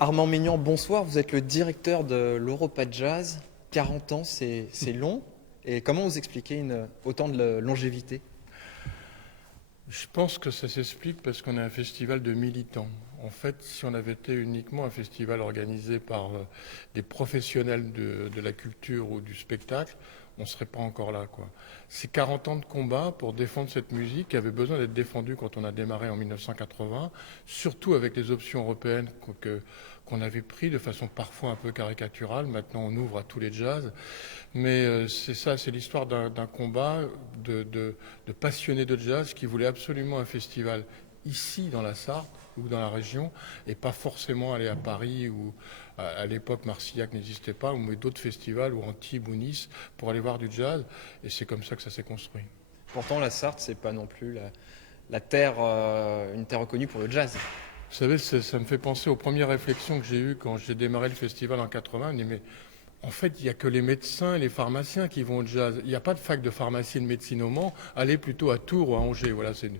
Armand Maignan, bonsoir. Vous êtes le directeur de l'Europa Jazz. 40 ans, c'est long. Et comment vous expliquez autant de longévité? Je pense que ça s'explique parce qu'on est un festival de militants. En fait, si on avait été uniquement un festival organisé par des professionnels de la culture ou du spectacle, on ne serait pas encore là, quoi. C'est 40 ans de combat pour défendre cette musique qui avait besoin d'être défendue quand on a démarré en 1980, surtout avec les options européennes qu'on avait prises de façon parfois un peu caricaturale. Maintenant, on ouvre à tous les jazz. Mais c'est ça, c'est l'histoire d'un combat de passionnés de jazz qui voulaient absolument un festival ici dans la Sarthe ou dans la région et pas forcément aller à Paris où à l'époque Marcillac n'existait pas, ou d'autres festivals ou Antibes ou Nice pour aller voir du jazz. Et c'est comme ça que ça s'est construit. Pourtant, la Sarthe, c'est pas non plus la terre, une terre reconnue pour le jazz. Vous savez, ça me fait penser aux premières réflexions que j'ai eues quand j'ai démarré le festival en 80. Je me dis, mais en fait, il n'y a que les médecins et les pharmaciens qui vont au jazz. Il n'y a pas de fac de pharmacie et de médecine au Mans. Allez plutôt à Tours ou à Angers. Voilà, c'est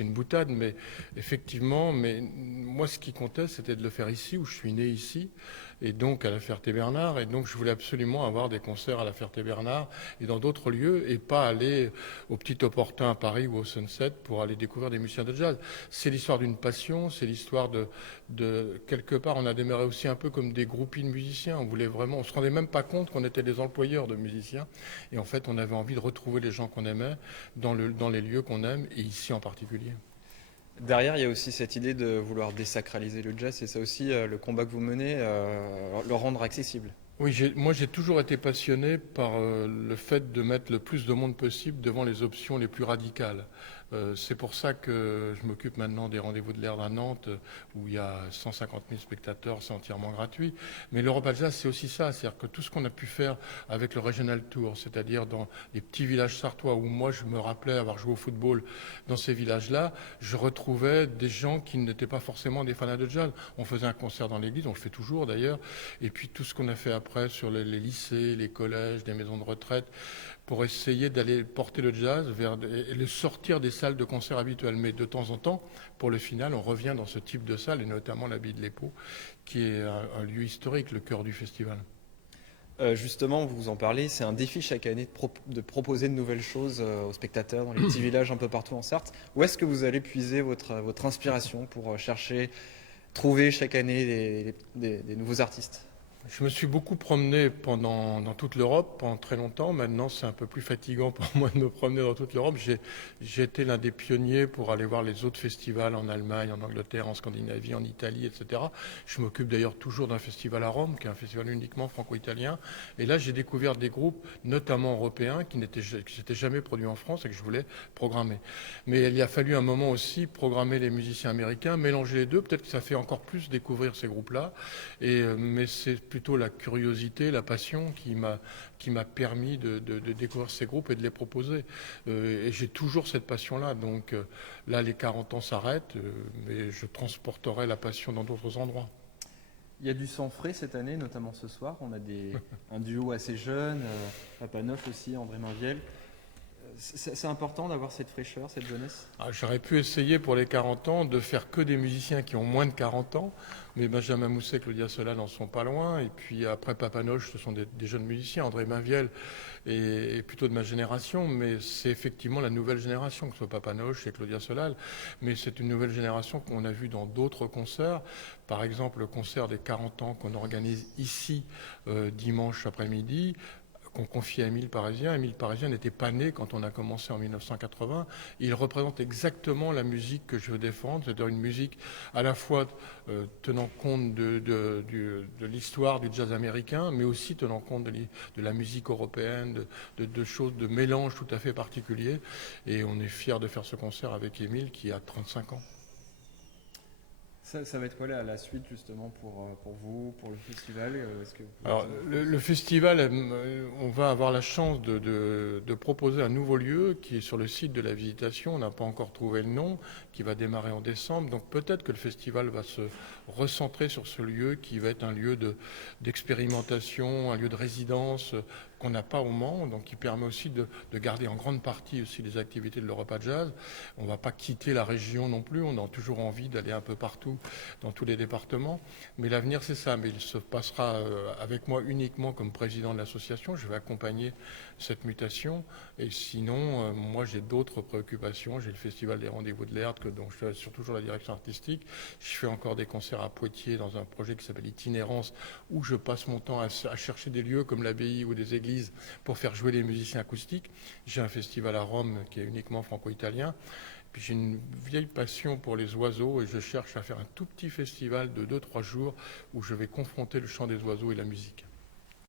une boutade, mais effectivement, mais moi, ce qui comptait, c'était de le faire ici, où je suis né ici, et donc à la Ferté-Bernard. Et donc, je voulais absolument avoir des concerts à la Ferté-Bernard et dans d'autres lieux, et pas aller au Petit Opportun à Paris ou au Sunset pour aller découvrir des musiciens de jazz. C'est l'histoire d'une passion, c'est l'histoire quelque part, on a démarré aussi un peu comme des groupies de musiciens. On voulait vraiment, on se rendait même pas compte qu'on était des employeurs de musiciens. Et en fait, on avait envie de retrouver les gens qu'on aimait dans les lieux qu'on aime, et ici en particulier. Derrière, il y a aussi cette idée de vouloir désacraliser le jazz. C'est ça aussi le combat que vous menez, le rendre accessible. Oui, moi j'ai toujours été passionné par le fait de mettre le plus de monde possible devant les options les plus radicales. C'est pour ça que je m'occupe maintenant des rendez-vous de l'air à Nantes, où il y a 150 000 spectateurs, c'est entièrement gratuit. Mais l'Europa Jazz, c'est aussi ça, c'est-à-dire que tout ce qu'on a pu faire avec le Regional Tour, c'est-à-dire dans les petits villages sartois, où moi je me rappelais avoir joué au football dans ces villages-là, je retrouvais des gens qui n'étaient pas forcément des fans de jazz. On faisait un concert dans l'église, on le fait toujours d'ailleurs, et puis tout ce qu'on a fait après sur les lycées, les collèges, les maisons de retraite, pour essayer d'aller porter le jazz et le sortir des salles de concert habituelles. Mais de temps en temps, pour le final, on revient dans ce type de salle, et notamment l'Abbaye de l'Épau, qui est un lieu historique, le cœur du festival. Justement, vous en parlez, c'est un défi chaque année de proposer de nouvelles choses aux spectateurs dans les petits villages un peu partout en Sarthe. Où est-ce que vous allez puiser votre inspiration pour chercher, trouver chaque année des nouveaux artistes? Je me suis beaucoup promené dans toute l'Europe pendant très longtemps. Maintenant, c'est un peu plus fatigant pour moi de me promener dans toute l'Europe. J'ai été l'un des pionniers pour aller voir les autres festivals en Allemagne, en Angleterre, en Scandinavie, en Italie, etc. Je m'occupe d'ailleurs toujours d'un festival à Rome, qui est un festival uniquement franco-italien. Et là, j'ai découvert des groupes, notamment européens, qui s'étaient jamais produits en France et que je voulais programmer. Mais il a fallu un moment aussi programmer les musiciens américains, mélanger les deux. Peut-être que ça fait encore plus découvrir ces groupes-là. Mais c'est plutôt la curiosité, la passion qui m'a permis de découvrir ces groupes et de les proposer. Et j'ai toujours cette passion-là. Donc là, les 40 ans s'arrêtent, mais je transporterai la passion dans d'autres endroits. Il y a du sang frais cette année, notamment ce soir. On a un duo assez jeune, Papanoff aussi, André Mainviel. C'est important d'avoir cette fraîcheur, cette jeunesse. J'aurais pu essayer pour les 40 ans de faire que des musiciens qui ont moins de 40 ans, mais Benjamin Mousset, Claudia Solal n'en sont pas loin. Et puis après Papanoche, ce sont des jeunes musiciens. André Mainviel est plutôt de ma génération, mais c'est effectivement la nouvelle génération, que ce soit Papanoche et Claudia Solal. Mais c'est une nouvelle génération qu'on a vue dans d'autres concerts. Par exemple, le concert des 40 ans qu'on organise ici dimanche après-midi, qu'on confie à Émile Parisien. Émile Parisien n'était pas né quand on a commencé en 1980. Il représente exactement la musique que je veux défendre, c'est-à-dire une musique à la fois tenant compte de l'histoire du jazz américain, mais aussi tenant compte de la musique européenne, de choses, de mélanges tout à fait particuliers. Et on est fiers de faire ce concert avec Émile qui a 35 ans. Ça va être quoi la suite justement pour vous, pour le festival? Alors, le festival, on va avoir la chance de proposer un nouveau lieu qui est sur le site de la Visitation. On n'a pas encore trouvé le nom, qui va démarrer en décembre. Donc peut-être que le festival va se recentrer sur ce lieu qui va être un lieu d'expérimentation, un lieu de résidence qu'on n'a pas au Mans, donc qui permet aussi de garder en grande partie aussi les activités de l'Europa Jazz. On ne va pas quitter la région non plus, on a toujours envie d'aller un peu partout dans tous les départements. Mais l'avenir, c'est ça. Mais il se passera avec moi uniquement comme président de l'association. Je vais accompagner cette mutation. Et sinon, moi, j'ai d'autres préoccupations. J'ai le Festival des Rendez-vous de l'Erdre, dont je suis toujours la direction artistique. Je fais encore des concerts à Poitiers dans un projet qui s'appelle Itinérance, où je passe mon temps à chercher des lieux comme l'abbaye ou des églises pour faire jouer les musiciens acoustiques. J'ai un festival à Rome qui est uniquement franco-italien. Puis j'ai une vieille passion pour les oiseaux et je cherche à faire un tout petit festival de 2-3 jours où je vais confronter le chant des oiseaux et la musique.